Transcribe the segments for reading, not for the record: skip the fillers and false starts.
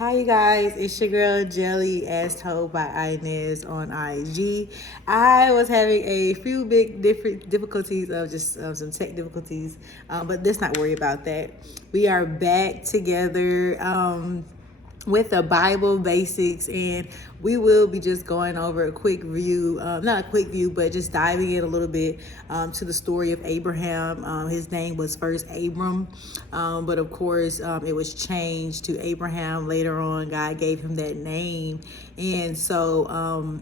Hi, you guys. It's your girl Jelly, as told by Inez on IG. I was having a few big different difficulties of just some tech difficulties, but let's not worry about that. We are back together. With the Bible basics, and we will be just going over a quick view, not a quick view, but just diving in a little bit to the story of Abraham. His name was first Abram, but of course it was changed to Abraham later on. God gave him that name, and so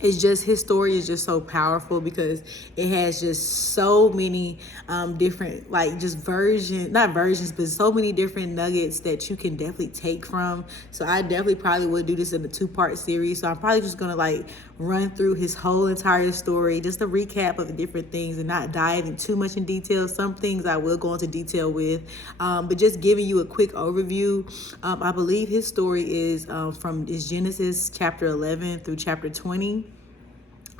it's just, his story is just so powerful because it has just so many different, like, just not versions, but so many different nuggets that you can definitely take from. So I definitely probably would do this in a 2-part series. So I'm probably just gonna like run through his whole entire story, just a recap of the different things and not dive in too much in detail. Some things I will go into detail with, but just giving you a quick overview. I believe his story is is Genesis chapter 11 through chapter 20.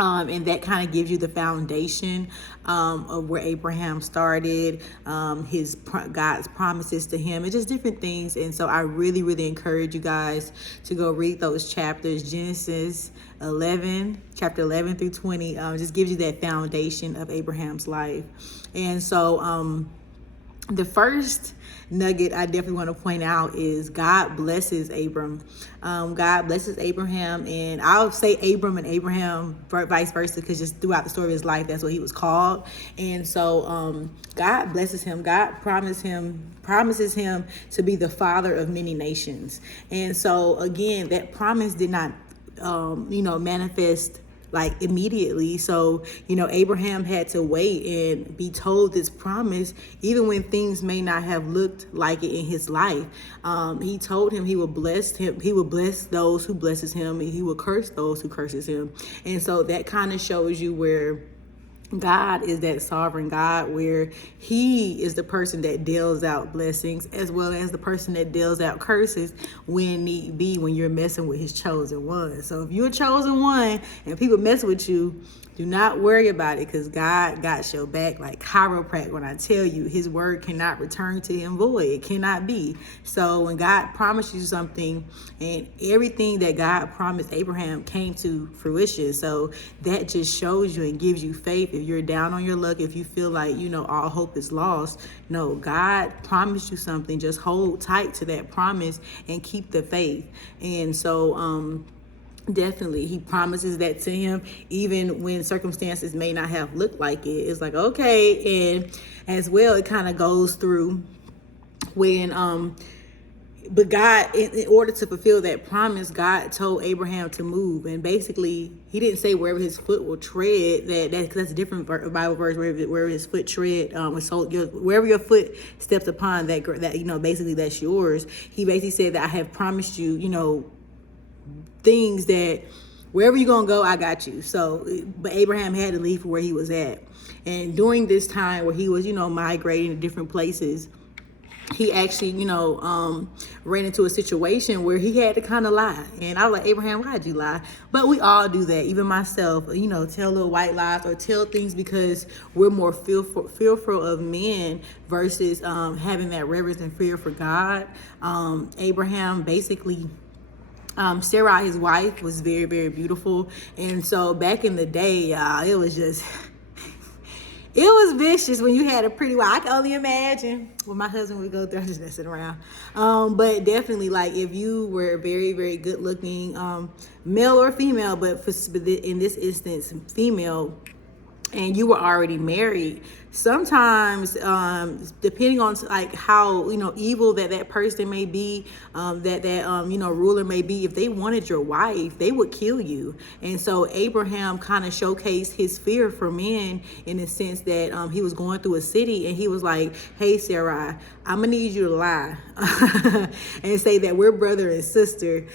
And that kind of gives you the foundation of where Abraham started, God's promises to him, and just different things. And so I really, really encourage you guys to go read those chapters. Genesis 11, chapter 11 through 20, just gives you that foundation of Abraham's life. And so the first nugget I definitely want to point out is God blesses Abram. God blesses Abraham, and I'll say Abram and Abraham vice versa, because just throughout the story of his life, that's what he was called. And so God blesses him. God promises him to be the father of many nations. And so again, that promise did not manifest like immediately. So, Abraham had to wait and be told this promise, even when things may not have looked like it in his life. He told him he would bless those who blesses him, and he will curse those who curses him. And so that kind of shows you where God is that sovereign God, where he is the person that deals out blessings as well as the person that deals out curses when need be, when you're messing with his chosen one. So if you're a chosen one and people mess with you, do not worry about it, because God got your back like chiropractic. When I tell you, his word cannot return to him void. It cannot be. So when God promised you something, and everything that God promised Abraham came to fruition. So that just shows you and gives you faith. If you're down on your luck, if you feel like, all hope is lost, no, God promised you something. Just hold tight to that promise and keep the faith. And so, definitely, he promises that to him, even when circumstances may not have looked like it. It's like, okay. And as well, it kind of goes through when, but God, in order to fulfill that promise, God told Abraham to move. And basically, he didn't say wherever his foot will tread. That's a different Bible verse. Wherever his foot tread, wherever your foot steps upon, that basically that's yours. He basically said that I have promised you, things that wherever you're gonna go, I got you. So, but Abraham had to leave for where he was at. And during this time where he was, migrating to different places, he actually, ran into a situation where he had to kind of lie. And I was like, Abraham, why'd you lie? But we all do that. Even myself, tell little white lies or tell things because we're more fearful of men versus having that reverence and fear for God. Abraham basically, Sarah, his wife, was very, very beautiful. And so back in the day, it was just, it was vicious when you had a pretty wife. I can only imagine what my husband would go through. I'm just messing around. But definitely, like, if you were very, very good looking, male or female, but in this instance, female, and you were already married, sometimes depending on like how evil that person may be, that ruler may be, if they wanted your wife, they would kill you. And so Abraham kind of showcased his fear for men in the sense that he was going through a city and he was like, hey Sarai, I'm gonna need you to lie and say that we're brother and sister,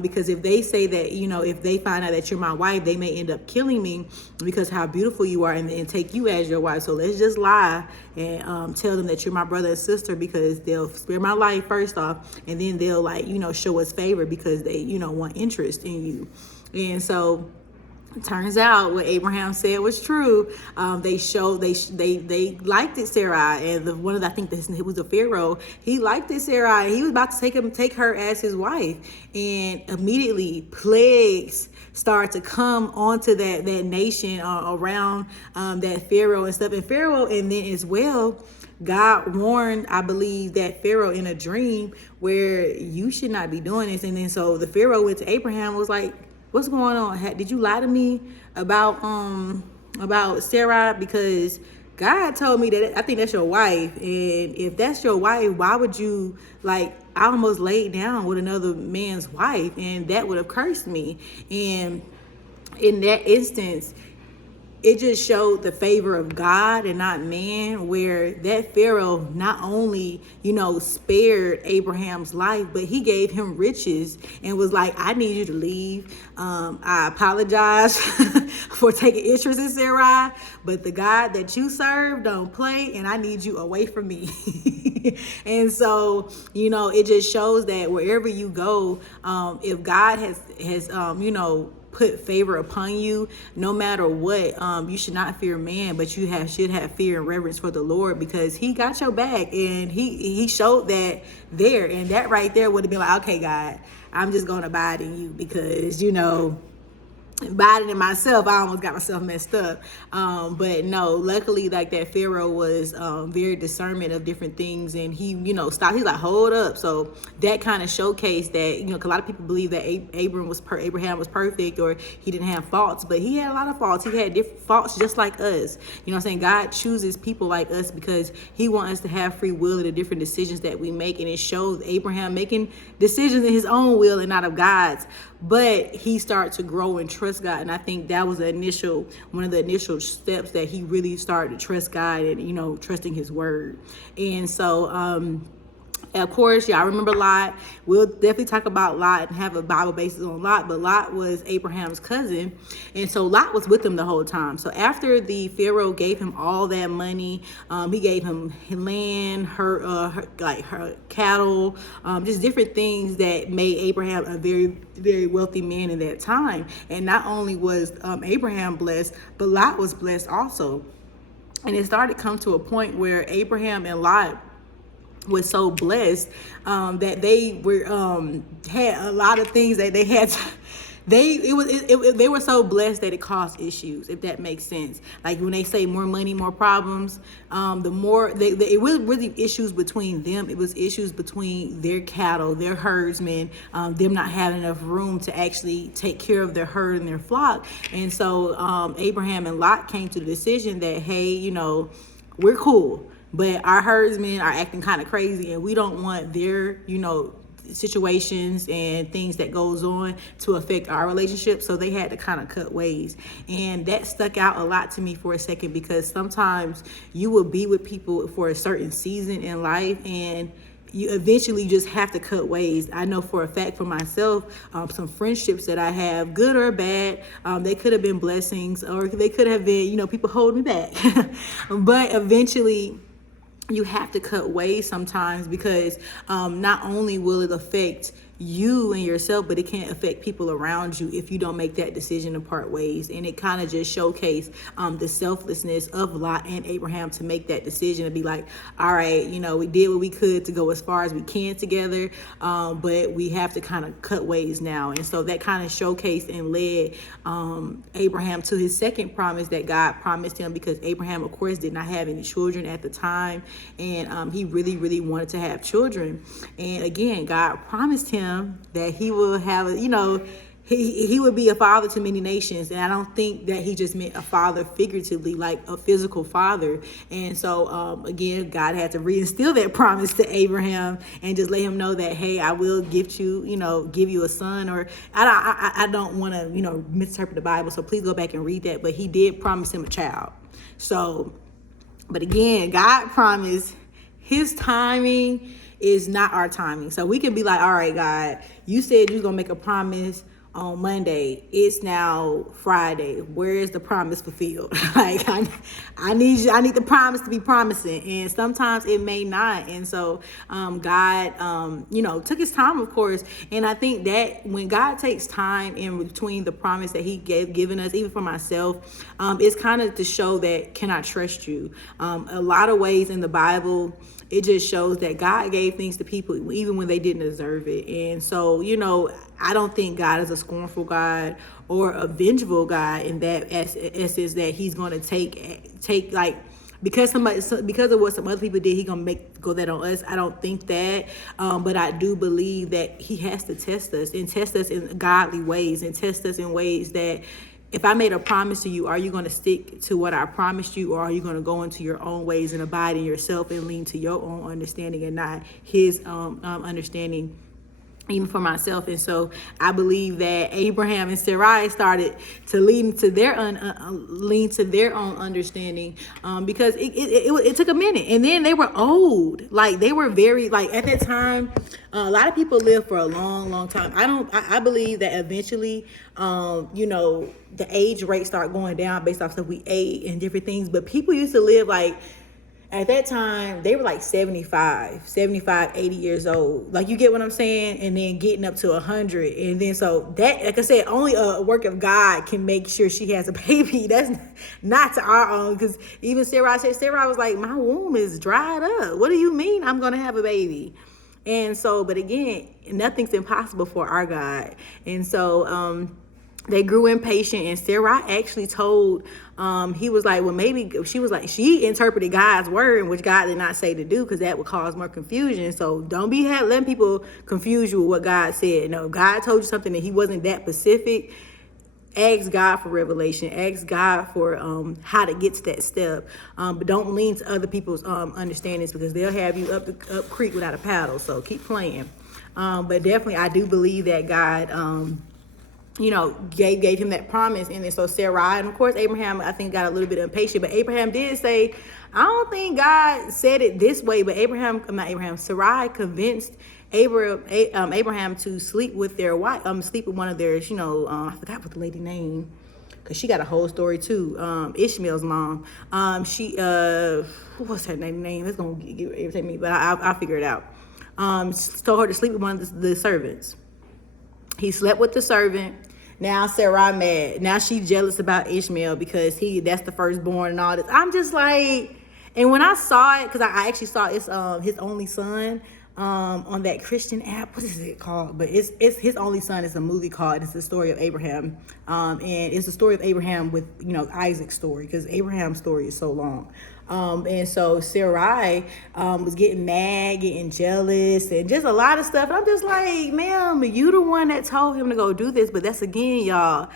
because if they say that, if they find out that you're my wife, they may end up killing me because how beautiful you are, and take you as your wife. So let's just lie and tell them that you're my brother and sister, because they'll spare my life first off, and then they'll show us favor because they want interest in you. And so Turns out what Abraham said was true. They liked it, Sarai, and one of the, I think this it was the Pharaoh. He liked it, Sarai. He was about to take her as his wife, and immediately plagues start to come onto that nation around that Pharaoh and stuff. And Pharaoh, and then as well, God warned, I believe, that Pharaoh in a dream where you should not be doing this. And then so the Pharaoh went to Abraham, was like, what's going on? Did you lie to me about Sarah? Because God told me that I think that's your wife, and if that's your wife, why would you, like, I almost laid down with another man's wife, and that would have cursed me. And in that instance, it just showed the favor of God and not man, where that Pharaoh not only, spared Abraham's life, but he gave him riches and was like, I need you to leave. I apologize for taking interest in Sarai, but the God that you serve don't play, and I need you away from me. And so, it just shows that wherever you go, if God has put favor upon you, no matter what, you should not fear man, but you should have fear and reverence for the Lord, because he got your back, and he showed that there, and that right there would have been like, okay, God, I'm just gonna abide in you, because abiding in myself, I almost got myself messed up. But no, luckily, like, that Pharaoh was very discernment of different things, and he stopped. He's like, hold up. So that kind of showcased that, cause a lot of people believe that Abraham was perfect, or he didn't have faults, but he had a lot of faults. He had different faults just like us. You know what I'm saying? God chooses people like us because he wants us to have free will in the different decisions that we make, and it shows Abraham making decisions in his own will and not of God's. But he started to grow and trust God, and I think that was one of the initial steps that he really started to trust God and trusting his word. And so of course, y'all remember Lot. We'll definitely talk about Lot and have a Bible basis on Lot, but Lot was Abraham's cousin, and so Lot was with him the whole time. So after the Pharaoh gave him all that money, he gave him land, her cattle, just different things that made Abraham a very, very wealthy man in that time. And not only was Abraham blessed, but Lot was blessed also. And it started to come to a point where Abraham and Lot was so blessed that they were had a lot of things that they had to, they were so blessed that it caused issues, if that makes sense. Like when they say more money, more problems, the more it was really issues between them. It was issues between their cattle, their herdsmen, them not having enough room to actually take care of their herd and their flock. And so Abraham and Lot came to the decision that, hey, we're cool, but our herdsmen are acting kind of crazy, and we don't want their, situations and things that goes on to affect our relationship. So they had to kind of cut ways. And that stuck out a lot to me for a second, because sometimes you will be with people for a certain season in life, and you eventually just have to cut ways. I know for a fact for myself, some friendships that I have, good or bad, they could have been blessings, or they could have been, people holding me back. But eventually, you have to cut ways sometimes, because not only will it affect you and yourself, but it can affect people around you if you don't make that decision to part ways. And it kind of just showcased the selflessness of Lot and Abraham to make that decision to be like, all right, we did what we could to go as far as we can together, but we have to kind of cut ways now. And so that kind of showcased and led Abraham to his second promise that God promised him, because Abraham, of course, did not have any children at the time, and he really, really wanted to have children. And again, God promised him that he will have he would be a father to many nations. And I don't think that he just meant a father figuratively, like a physical father. And so again, God had to reinstill that promise to Abraham and just let him know that, hey, I will give you a son. Or I don't want to misinterpret the Bible, so please go back and read that, but he did promise him a child. So, but again, God promised. His timing is not our timing. So we can be like, all right, God, you said you're going to make a promise on Monday. It's now Friday. Where is the promise fulfilled? Like I need the promise to be promising, and sometimes it may not. And so God, took His time, of course. And I think that when God takes time in between the promise that He given us, even for myself, it's kind of to show that, can I trust you? A lot of ways in the Bible, it just shows that God gave things to people even when they didn't deserve it. And so, I don't think God is a scornful God or a vengeful God in that essence that He's going to take like, because of what some other people did, He gonna go that on us. I don't think that, but I do believe that He has to test us in godly ways, and test us in ways that, if I made a promise to you, are you going to stick to what I promised you, or are you going to go into your own ways and abide in yourself and lean to your own understanding and not His understanding? Even for myself. And so I believe that Abraham and Sarai started to lean to their own understanding, because it took a minute, and then they were old. Like, they were very, like, at that time, a lot of people live for a long time. I believe that eventually, the age rate start going down based off stuff we ate and different things. But people used to live, like, at that time, they were like 75, 80 years old. Like, you get what I'm saying? And then getting up to 100. And then, so that, like I said, only a work of God can make sure she has a baby. That's not to our own. Because even Sarah was like, my womb is dried up. What do you mean I'm going to have a baby? And so, but again, nothing's impossible for our God. And so, they grew impatient, and Sarah actually told, he was like, well, maybe, she interpreted God's word, which God did not say to do, because that would cause more confusion. So don't be letting people confuse you with what God said. No, God told you something that He wasn't that specific. Ask God for revelation. Ask God for how to get to that step. But don't lean to other people's understandings, because they'll have you up creek without a paddle. So keep playing. But definitely, I do believe that God, gave him that promise. And then so Sarai, and of course Abraham, I think, got a little bit impatient, but Abraham did say, I don't think God said it this way, but Sarai convinced Abraham to sleep with their wife, sleep with one of their, I forgot what the lady name, because she got a whole story too. Ishmael's mom. What's her name? It's gonna irritate me, but I'll figure it out. Told her to sleep with one of the servants. He slept with the servant. Now Sarai mad. Now she jealous about Ishmael because that's the firstborn and all this. I'm just like, and when I saw it, because I actually saw it's his only son on that Christian app. What is it called? But it's His Only Son. It's a movie called. It's the story of Abraham, and it's the story of Abraham with Isaac's story, because Abraham's story is so long. And so Sarai was getting mad, getting jealous, and just a lot of stuff. And I'm just like, ma'am, you the one that told him to go do this. But that's, again, y'all,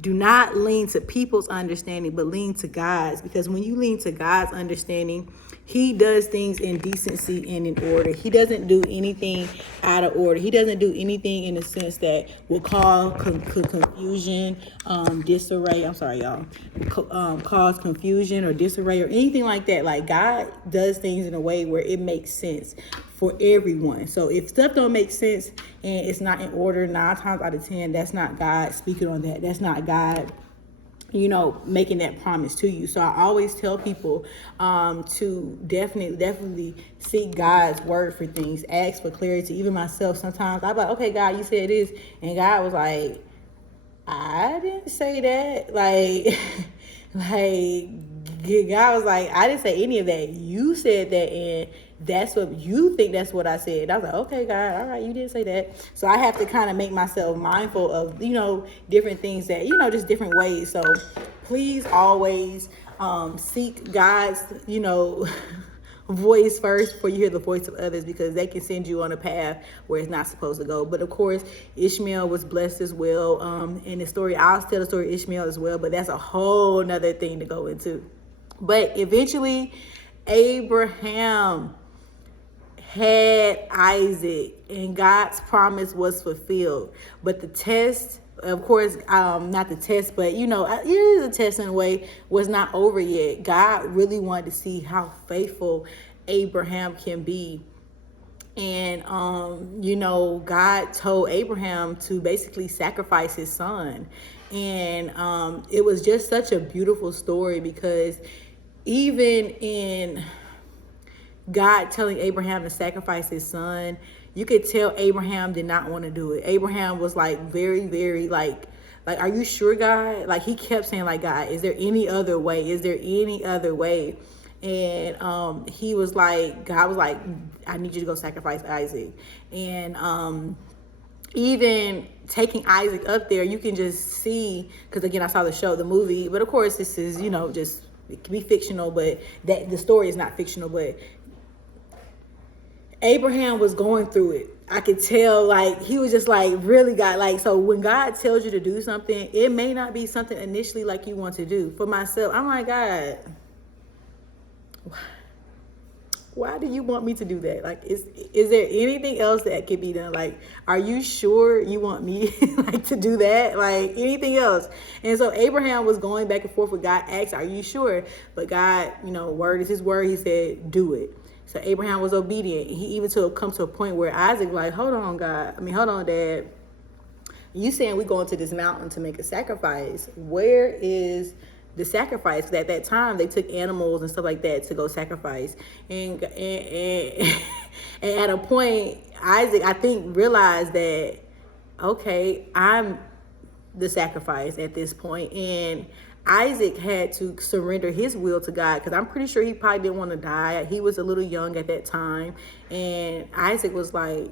do not lean to people's understanding, but lean to God's. Because when you lean to God's understanding, He does things in decency and in order. He doesn't do anything out of order. He doesn't do anything in the sense that will cause confusion, disarray. I'm sorry, y'all. Cause confusion or disarray or anything like that. Like, God does things in a way where it makes sense for everyone. So if stuff don't make sense and it's not in order, 9 times out of 10, that's not God speaking on that. That's not God, making that promise to you. So I always tell people to definitely seek God's word for things. Ask for clarity. Even myself, sometimes I'm like, okay, God, you said this. And God was like, I didn't say that. Like, God was like, I didn't say any of that. You said that, and that's what you think. That's what I said. I was like, okay, God, all right, you did say that. So I have to kind of make myself mindful of, different things that, just different ways. So please always seek God's, voice first before you hear the voice of others, because they can send you on a path where it's not supposed to go. But of course, Ishmael was blessed as well. In the story, I'll tell the story of Ishmael as well, but that's a whole nother thing to go into. But eventually, Abraham had Isaac, and God's promise was fulfilled. But the test, of course, not the test, but it is a test in a way, was not over yet. God really wanted to see how faithful Abraham can be And you know, God told Abraham to basically sacrifice his son. And it was just such a beautiful story, because even in God telling Abraham to sacrifice his son, you could tell Abraham did not want to do it. Abraham was like very, very like, are you sure, God? Like, he kept saying, like, God, is there any other way? Is there any other way? And he was like, God was like, I need you to go sacrifice Isaac. And even taking Isaac up there, you can just see, because again, I saw the movie, but of course this is, you know, just, it can be fictional, but that the story is not fictional. But Abraham was going through it. I could tell, like, he was just like, really, God, like, so when God tells you to do something, it may not be something initially like you want to do. For myself, I'm like, God, why do you want me to do that? Like, is there anything else that could be done? Like, are you sure you want me like to do that? Like, anything else? And so Abraham was going back and forth with God, asked, are you sure? But God, you know, word is his word. He said, do it. So Abraham was obedient. He even come to a point where Isaac like, hold on, God. Hold on, Dad. You saying we going to this mountain to make a sacrifice. Where is the sacrifice? Because at that time they took animals and stuff like that to go sacrifice. And at a point, Isaac, I think, realized that, okay, I'm the sacrifice at this point. And Isaac had to surrender his will to God, because I'm pretty sure he probably didn't want to die. He was a little young at that time. And Isaac was like,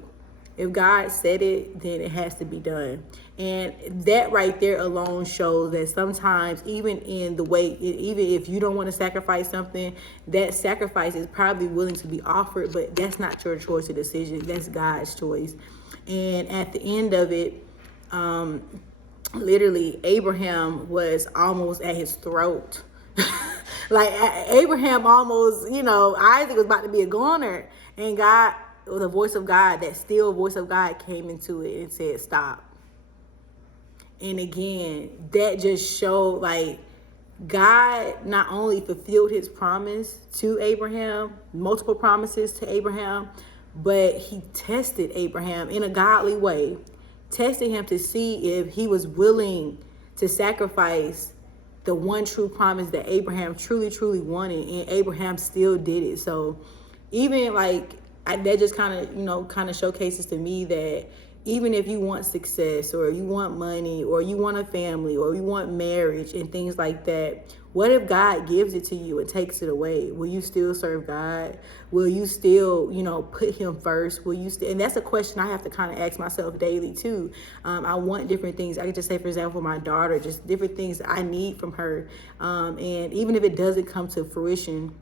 if God said it, then it has to be done. And that right there alone shows that sometimes, even in the way, even if you don't want to sacrifice something, that sacrifice is probably willing to be offered, but that's not your choice or decision. That's God's choice. And at the end of it, literally, Abraham was almost at his throat. Like, Abraham almost, you know, Isaac was about to be a goner. And God, the voice of God, that still voice of God, came into it and said, stop. And again, that just showed, like, God not only fulfilled his promise to Abraham, multiple promises to Abraham, but he tested Abraham in a godly way. Tested him to see if he was willing to sacrifice the one true promise that Abraham truly, truly wanted. And Abraham still did it. So even like, that just kind of showcases to me that even if you want success, or you want money, or you want a family, or you want marriage and things like that, what if God gives it to you and takes it away? Will you still serve God? Will you still, you know, put him first? Will you still? And that's a question I have to kind of ask myself daily too. I want different things. I could just say, for example, my daughter, just different things I need from her. And even if it doesn't come to fruition,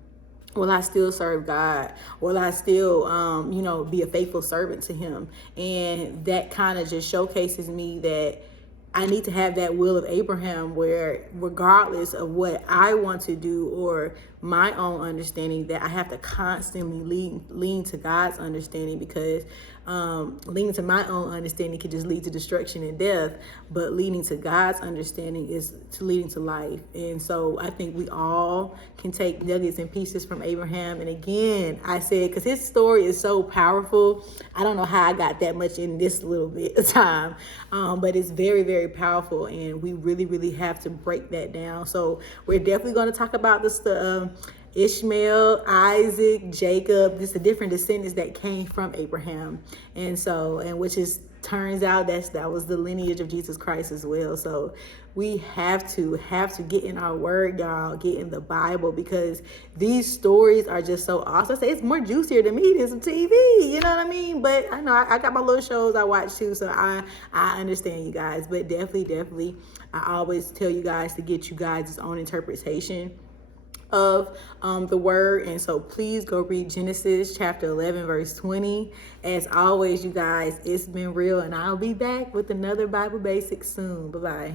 will I still serve God? Will I still, you know, be a faithful servant to him? And that kind of just showcases me that I need to have that will of Abraham, where regardless of what I want to do or my own understanding, that I have to constantly lean to God's understanding, because leaning to my own understanding could just lead to destruction and death, but leaning to God's understanding is leading to life. And so I think we all can take nuggets and pieces from Abraham. And again, I said, because his story is so powerful, I don't know how I got that much in this little bit of time, but it's very, very powerful, and we really, really have to break that down. So we're definitely going to talk about this Ishmael, Isaac, Jacob, just the different descendants that came from Abraham. And so, and which is, turns out that was the lineage of Jesus Christ as well. So we have to get in our word, y'all, get in the Bible, because these stories are just so awesome. I say it's more juicier to me than some TV, you know what I mean? But I know I got my little shows I watch too, so I understand you guys. But definitely, I always tell you guys to get you guys' own interpretation of the word. And so please go read Genesis chapter 11 verse 20. As always, you guys, it's been real, and I'll be back with another Bible Basics soon. Bye-bye.